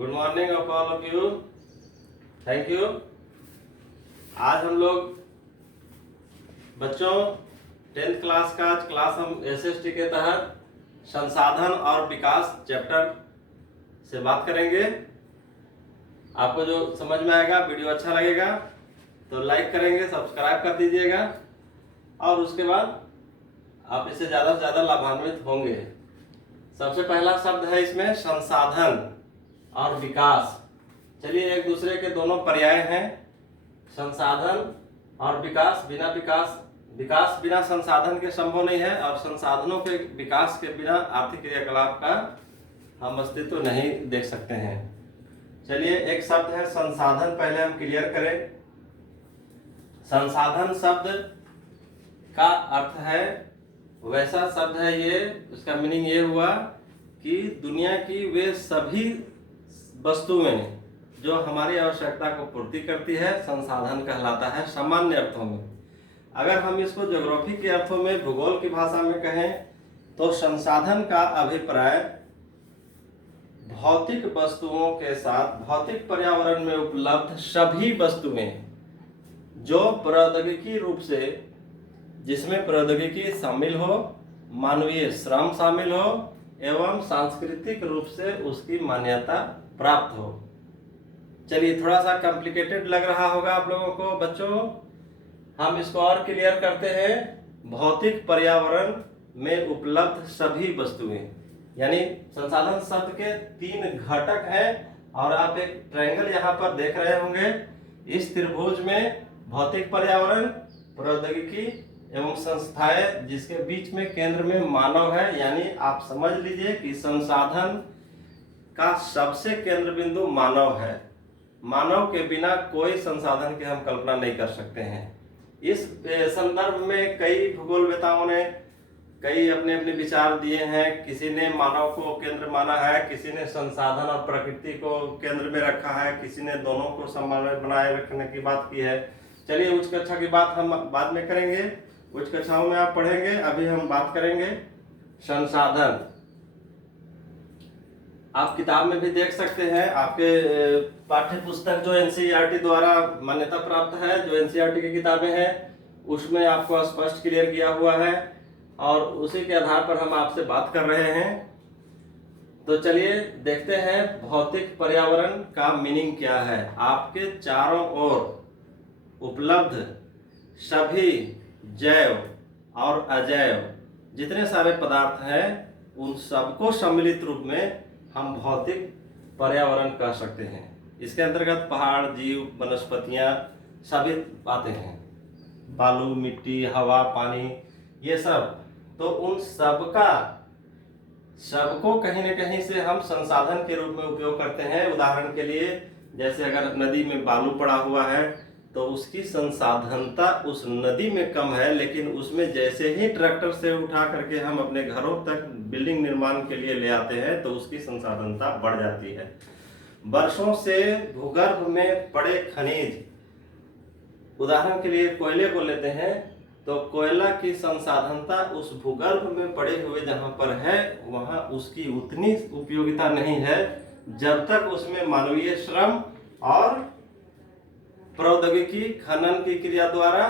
Good morning of all of you. Thank you. आज हम लोग बच्चों 10th क्लास का आज क्लास हम एसएसटी के तहत संसाधन और विकास चैप्टर से बात करेंगे। आपको जो समझ में आएगा, वीडियो अच्छा लगेगा तो लाइक करेंगे, सब्सक्राइब कर दीजिएगा और उसके बाद आप इससे ज़्यादा से ज़्यादा लाभान्वित होंगे। सबसे पहला शब्द है इसमें संसाधन और विकास। चलिए, एक दूसरे के दोनों पर्याय हैं, संसाधन और विकास। विकास बिना संसाधन के संभव नहीं है और संसाधनों के विकास के बिना आर्थिक क्रियाकलाप का हम अस्तित्व नहीं देख सकते हैं। चलिए, एक शब्द है संसाधन, पहले हम क्लियर करें। संसाधन शब्द का अर्थ है, वैसा शब्द है ये, उसका मीनिंग ये हुआ कि दुनिया की वे सभी वस्तुएं जो हमारी आवश्यकता को पूर्ति करती है, संसाधन कहलाता है सामान्य अर्थों में। अगर हम इसको ज्योग्राफी के अर्थों में, भूगोल की भाषा में कहें तो संसाधन का अभिप्राय भौतिक वस्तुओं के साथ भौतिक पर्यावरण में उपलब्ध सभी वस्तुएं जो प्रौद्योगिकी रूप से, जिसमें प्रौद्योगिकी शामिल हो, मानवीय श्रम शामिल हो एवं सांस्कृतिक रूप से उसकी मान्यता प्राप्त हो। चलिए, थोड़ा सा कॉम्प्लिकेटेड लग रहा होगा आप लोगों को बच्चों, हम इसको और क्लियर करते हैं। भौतिक पर्यावरण में उपलब्ध सभी वस्तुएं, यानी संसाधन शब्द के 3 घटक हैं और आप एक ट्रायंगल यहाँ पर देख रहे होंगे। इस त्रिभुज में भौतिक पर्यावरण, प्रौद्योगिकी एवं संस्थाएं, जिसके बीच में केंद्र में मानव है। यानी आप समझ लीजिए कि संसाधन का सबसे केंद्र बिंदु मानव है। मानव के बिना कोई संसाधन की हम कल्पना नहीं कर सकते हैं। इस संदर्भ में कई भूगोलवेताओं ने कई अपने अपने विचार दिए हैं। किसी ने मानव को केंद्र माना है, किसी ने संसाधन और प्रकृति को केंद्र में रखा है, किसी ने दोनों को समन्वय बनाए रखने की बात की है। चलिए, उच्च कक्षा की बात हम बाद में करेंगे, उच्च कक्षाओं में आप पढ़ेंगे। अभी हम बात करेंगे संसाधन। आप किताब में भी देख सकते हैं, आपके पाठ्य पुस्तक जो एनसीईआरटी द्वारा मान्यता प्राप्त है, जो एनसीईआरटी की किताबें हैं, उसमें आपको स्पष्ट क्लियर किया हुआ है और उसी के आधार पर हम आपसे बात कर रहे हैं। तो चलिए देखते हैं भौतिक पर्यावरण का मीनिंग क्या है। आपके चारों ओर उपलब्ध सभी जैव और अजैव जितने सारे पदार्थ हैं, उन सबको सम्मिलित रूप में हम भौतिक पर्यावरण कह सकते हैं। इसके अंतर्गत पहाड़, जीव, वनस्पतियां सभी आते हैं, बालू, मिट्टी, हवा, पानी, ये सब। तो उन सबको कहीं न कहीं से हम संसाधन के रूप में उपयोग करते हैं। उदाहरण के लिए, जैसे अगर नदी में बालू पड़ा हुआ है तो उसकी संसाधनता उस नदी में कम है, लेकिन उसमें जैसे ही ट्रैक्टर से उठा करके हम अपने घरों तक बिल्डिंग निर्माण के लिए ले आते हैं तो उसकी संसाधनता बढ़ जाती है। वर्षों से भूगर्भ में पड़े खनिज, उदाहरण के लिए कोयले को लेते हैं तो कोयला की संसाधनता उस भूगर्भ में पड़े हुए जहां पर है, वहां उसकी उतनी उपयोगिता नहीं है जब तक उसमें मानवीय श्रम और प्रौद्योगिकी खनन की क्रिया द्वारा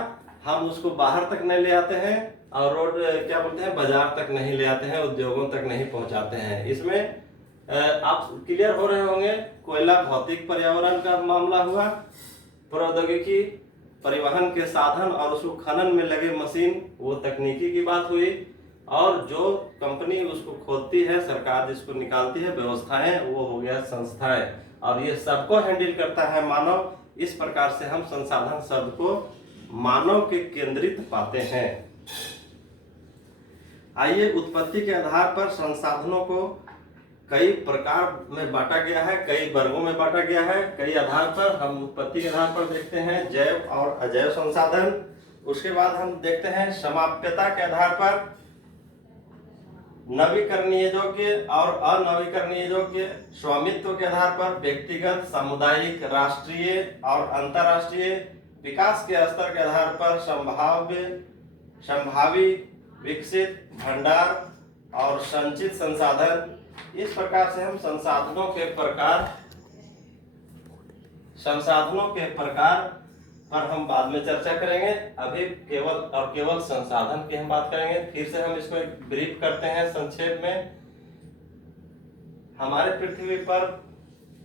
हम उसको बाहर तक नहीं ले आते हैं और रोड क्या बोलते हैं, बाजार तक नहीं ले आते हैं, उद्योगों तक नहीं पहुंचाते हैं। इसमें आप क्लियर हो रहे होंगे, कोयला भौतिक पर्यावरण का मामला हुआ, प्रौद्योगिकी परिवहन के साधन और उसको खनन में लगे मशीन, वो तकनीकी की बात हुई, और जो कंपनी उसको खोदती है, सरकार जिसको निकालती है, व्यवस्थाएं, वो हो गया संस्थाएं, और ये सबको हैंडल करता है मानव। इस प्रकार से हम संसाधन शब्द को मानव के केंद्रित पाते हैं। आइए, उत्पत्ति के आधार पर संसाधनों को कई प्रकार में बांटा गया है, कई वर्गों में बांटा गया है। कई आधार पर हम उत्पत्ति के आधार पर देखते हैं जैव और अजैव संसाधन। उसके बाद हम देखते हैं समाप्यता के आधार पर नवीकरणीय योग्य और अनवीकरणीय योग्य। स्वामित्व के आधार पर व्यक्तिगत, सामुदायिक, राष्ट्रीय और अंतर्राष्ट्रीय। विकास के स्तर के आधार पर संभावी, विकसित, भंडार और संचित संसाधन। इस प्रकार से हम संसाधनों के प्रकार संसाधनों के प्रकार पर हम बाद में चर्चा करेंगे। अभी केवल संसाधन की हम बात करेंगे। फिर से हम इसको एक ब्रीफ करते हैं संक्षेप में। हमारे पृथ्वी पर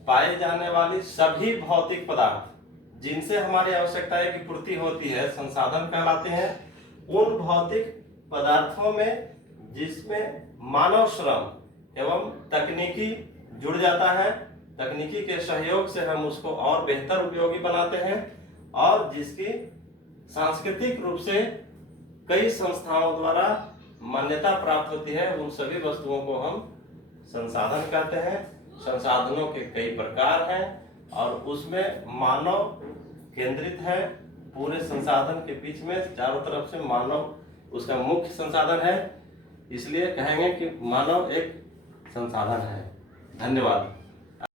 पाए जाने वाली सभी भौतिक पदार्थ जिनसे हमारी आवश्यकताएं की पूर्ति होती है, संसाधन कहलाते हैं। उन भौतिक पदार्थों में जिसमें मानव श्रम एवं तकनीकी जुड़ जाता है, तकनीकी के सहयोग से हम उसको और बेहतर उपयोगी बनाते हैं, और जिसकी सांस्कृतिक रूप से कई संस्थाओं द्वारा मान्यता प्राप्त होती है, उन सभी वस्तुओं को हम संसाधन कहते हैं। संसाधनों के कई प्रकार हैं और उसमें मानव केंद्रित है। पूरे संसाधन के बीच में चारों तरफ से मानव उसका मुख्य संसाधन है, इसलिए कहेंगे कि मानव एक संसाधन है। धन्यवाद।